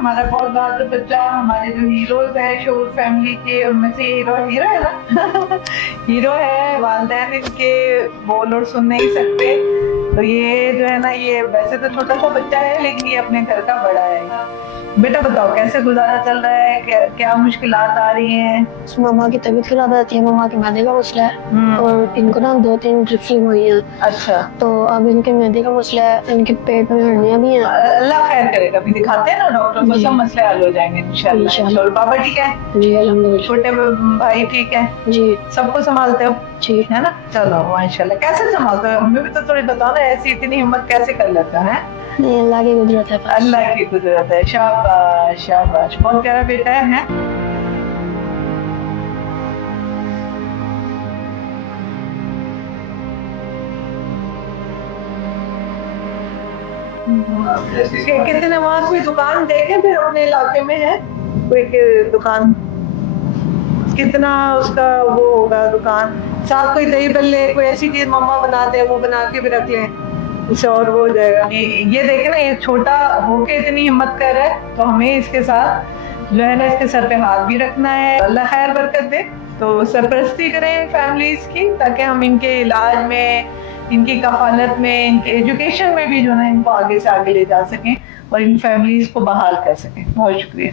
हमारा बहुत बहादुर बच्चा, हमारे जो हीरोज हैं शोर फैमिली के, उनमें से हीरो हीरो है ना हीरो है। वालिदैन इनके बोल और सुन नहीं सकते, तो ये जो है ना, ये वैसे तो छोटा सा बच्चा है लेकिन ये अपने घर का बड़ा है। बेटा बताओ कैसे गुजारा चल रहा है, क्या मुश्किलात आ रही हैं? मम्मा की तबीयत खराब रहती है, मम्मा के मैदे का मसला है और इनको ना 2-3 ड्रिप्सिंग हुई है। अच्छा। तो अब इनके मैदे का मसला है, इनके पेट में हड्डियां भी हैं। अल्लाह खैर करे, कभी दिखाते हैं ना डॉक्टर को, जी। सब मसले हल हो जाएंगे इंशाल्लाह। इंशाल्लाह। और बाबा ठीक है? जी अल्हम्दुलिल्लाह। छोटे भाई ठीक है? जी। सबको संभालते हो? जी। है ना, चलो माशाल्लाह। कैसे संभालते हो, हमें भी तो थोड़ी बताओ ना, ऐसी इतनी हिम्मत कैसे कर लेता है? नहीं, अल्लाह की कुदरत है बस। अल्लाह की कुदरत है। शाबाश शाबाश, बहुत प्यारा बेटा है। कितने वहाँ कोई दुकान देखे फिर अपने इलाके में है कोई दुकान? कितना उसका वो होगा दुकान? साथ कोई दही बल्ले, कोई ऐसी चीज मम्मा बना दे, वो बना के भी रख लें, इससे और वो हो जाएगा। ये देखे ना, ये छोटा होके इतनी हिम्मत कर रहा है, तो हमें इसके साथ जो है ना, इसके सर पे हाथ भी रखना है। अल्लाह खैर बरकत दे। तो सरपरस्ती करें फैमिलीज की, ताकि हम इनके इलाज में, इनकी कफालत में, इनके एजुकेशन में भी जो है इनको आगे से आगे ले जा सकें और इन फैमिलीज को बहाल कर सकें। बहुत शुक्रिया।